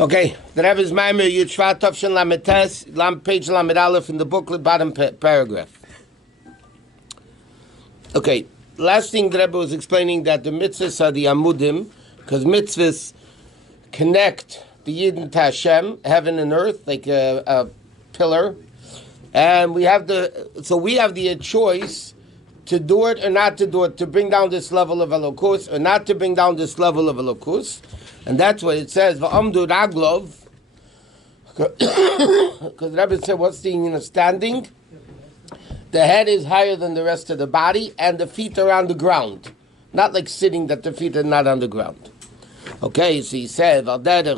Okay, the Rebbe's Maamar Yud Shvat Tov Lamed Tes, page Lamed Aleph in the booklet, bottom paragraph. Okay, last thing the Rebbe was explaining that the mitzvahs are the amudim, because mitzvahs connect the Yidden to Hashem, heaven and earth, like a pillar, and we have the choice to do it or not to do it, to bring down this level of Elokus or not to bring down this level of Elokus. And that's what it says, V'amdu raglov, because the Rebbe said, what's the standing? The head is higher than the rest of the body, and the feet are on the ground. Not like sitting, that the feet are not on the ground. Okay, so he said, not only when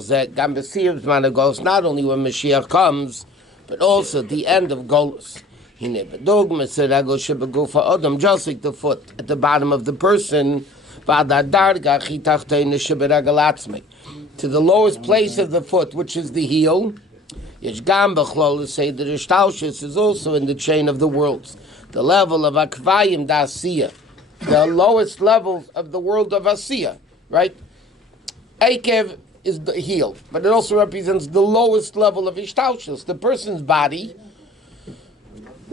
Mashiach comes, but also the end of Golus. Just like the foot at the bottom of the person, to the lowest place of the foot, which is the heel. Say that Ishtalshus is also in the chain of the worlds. The level of Akvayim da Asiya, the lowest levels of the world of Asiya, right? Akev is the heel, but it also represents the lowest level of Ishtalshus. The person's body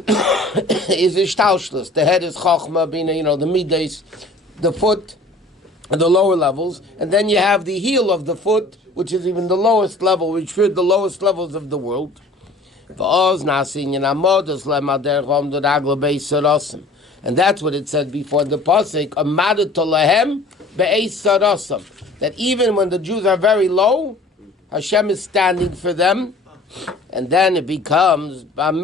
is Ishtalshus. The head is Chochma, the Midas, the foot, and the lower levels, and then you have the heel of the foot, which is even the lowest level, which are the lowest levels of the world. And that's what it said before the pasuk, that even when the Jews are very low, Hashem is standing for them, and then it becomes that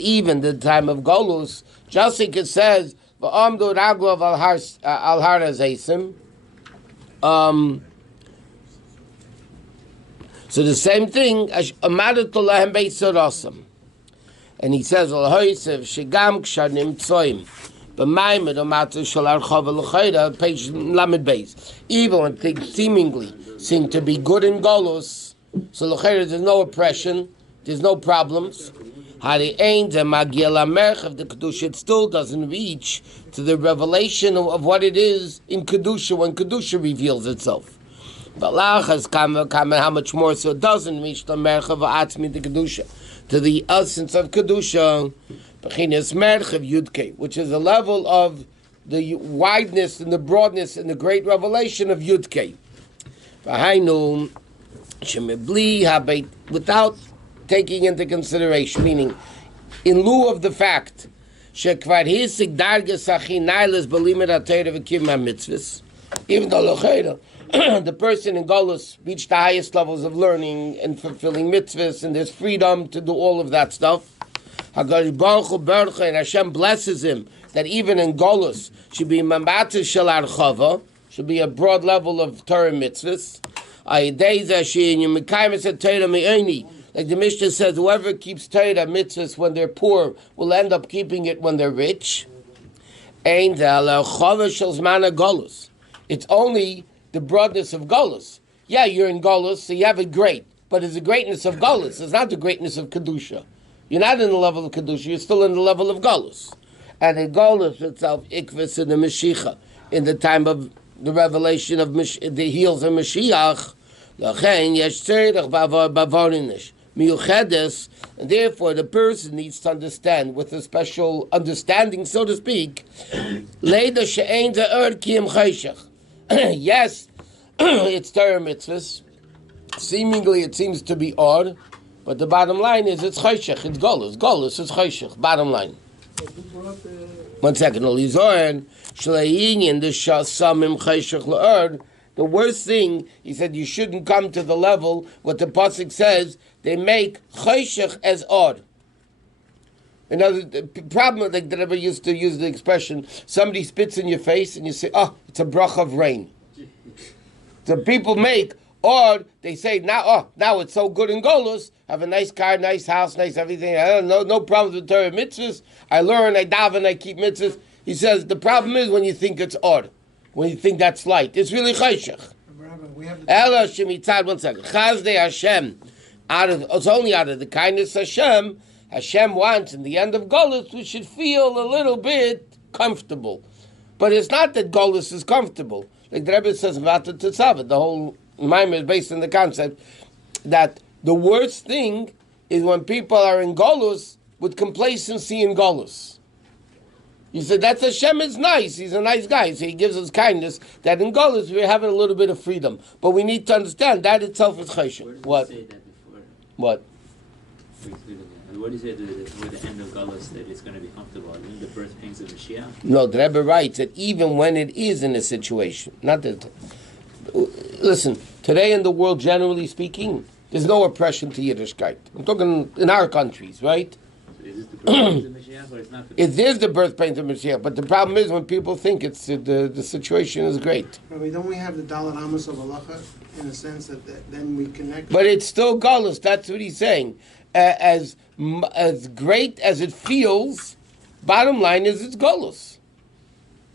even the time of Golus, just like it says, so the same thing, and he says, page Lamed Beis, even when things seemingly seem to be good in Golus, so there's no oppression, there's no problems. If the Kedusha, it still doesn't reach to the revelation of what it is in Kedusha when Kedusha reveals itself. How much more so it doesn't reach the Merchav Atzmi, the Kedusha, to the essence of Kedusha, which is the level of the wideness and the broadness and the great revelation of Yudkei. Without taking into consideration, meaning in lieu of the fact even though the person in Golus reached the highest levels of learning and fulfilling mitzvahs, and there's freedom to do all of that stuff, and Hashem blesses him that even in Golus should be mamata shel archava, should be a broad level of Torah mitzvahs. Like the Mishnah says, whoever keeps Torah mitzvahs when they're poor will end up keeping it when they're rich. It's only the broadness of Golus. Yeah, you're in Golus, so you have it great. But it's the greatness of Golus. It's not the greatness of Kedusha. You're not in the level of Kedusha, you're still in the level of Golus. And in Golus itself, Ikvis in the Mashiach, in the time of the revelation of the heels of Mashiach, and therefore the person needs to understand with a special understanding, so to speak. Yes, it's Torah mitzvahs. Seemingly it seems to be odd, but the bottom line is it's chayshech, it's golus. Golus is chayshech, bottom line. 1 second. The worst thing, he said, you shouldn't come to the level, what the pasuk says, they make chayshech as odd. The problem, like the Rebbe used to use the expression, somebody spits in your face and you say, oh, it's a brach of rain. So people make odd, they say, now it's so good in Golus, have a nice car, nice house, nice everything, I don't know, no problems with Torah mitzvahs, I learn, I daven, I keep mitzvahs. He says, the problem is when you think it's odd. When you think that's light, it's really chayshech. Ela shemitzad, 1 second. Chazdei Hashem, it's only out of the kindness of Hashem. Hashem wants, in the end of Golus, we should feel a little bit comfortable. But it's not that Golus is comfortable. like the Rebbe says, Vata Tetzaveh. The whole Maamar is based on the concept that the worst thing is when people are in Golus with complacency in Golus. You said, that's Hashem is nice. He's a nice guy. So he gives us kindness. That in Golus, we're having a little bit of freedom. But we need to understand that itself is Choshen. What? Say that before? What? And what do you say with the end of Galus that it's going to be comfortable? And the birth pains of Mashiach? No, the Rebbe writes that even when it is in a situation, not that. Listen, today in the world, generally speaking, there's no oppression to Yiddishkeit. I'm talking in our countries, right? So is this the birth pains of Mashiach or it's not? It is the birth pains of Mashiach, but the problem is when people think it's the situation is great. Rabbi, don't we have the Dalet Amos of Halacha in a sense that then we connect? But it's still Galus. That's what he's saying. As great as it feels, bottom line is it's Galus.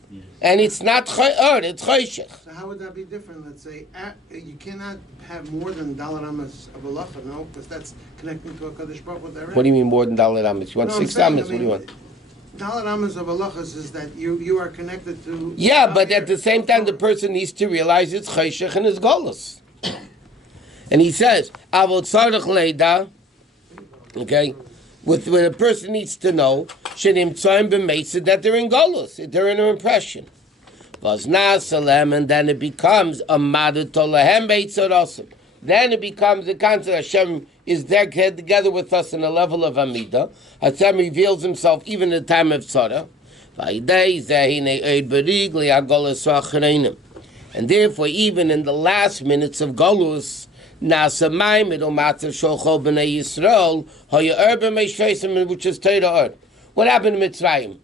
Yes. And it's not Chayur, it's Chayshech. So how would that be different? Let's say you cannot have more than Dalet Amos of Halacha, no? Because that's connecting to a Kadosh Baruch Hu directly. What do you mean more than Dalet Amos? You want No, 6 I'm saying, Amos? What do you want? Dalet Amos of Halachas is that you are connected to... Yeah, but at the same time, the person needs to realize it's Chayshech and it's Galus. And he says, Avot Tzarech Leida, okay, with a person needs to know, Shenim Tzoyim B'Meisa, that they're in Galus, they're in an impression. And then it becomes a Madat Tolahem Beitzarasim. Then it becomes the concept Hashem is there together with us in a level of Amidah. Hashem reveals himself even in the time of Tzara. And therefore, even in the last minutes of Golus, which is Torah. What happened in Mitzrayim?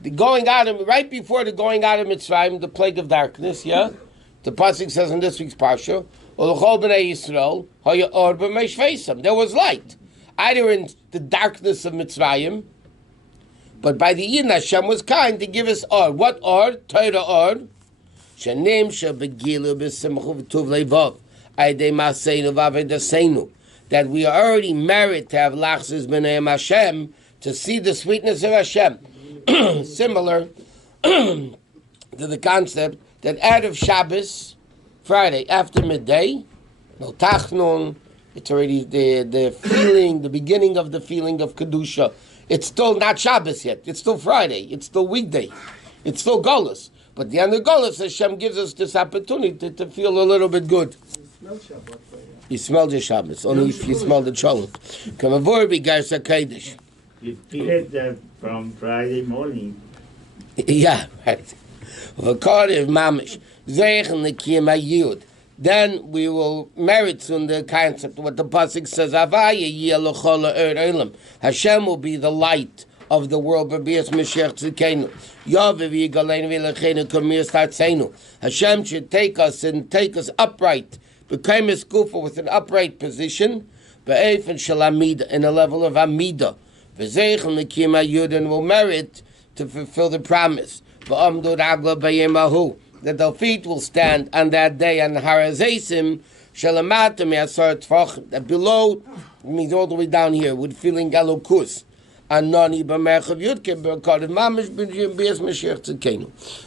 The going out of, right before the going out of Mitzrayim, the plague of darkness, yeah? The Pasuk says in this week's Parsha, there was light. Either in the darkness of Mitzrayim, but by the Yin, Hashem was kind to give us or. What or? Torah or. That we are already merit to have lachzis b'neim Hashem, to see the sweetness of Hashem. Similar to the concept that out of Shabbos, Friday, after midday, no tachnun, it's already the feeling, the beginning of the feeling of Kedusha. It's still not Shabbos yet. It's still Friday. It's still weekday. It's still Golus. But the end of Golus, Hashem gives us this opportunity to feel a little bit good. You smell the Shabbos, only if you smell the Cholent. Kamavor b'garsa Kodesh. You feel it from Friday morning. Yeah, right. Then we will merit soon the concept, what the Pasuk says, Hashem will be the light of the world. Hashem should take us and take us upright, become a skufa with an upright position, in a level of Amidah. And will merit to fulfill the promise. That their feet will stand on that day on Harazesim, that below means all the way down here with feeling Galokus. And noni b'merchav Yudke b'kod mamish b'yim b'yis Mashiach tzidkenu.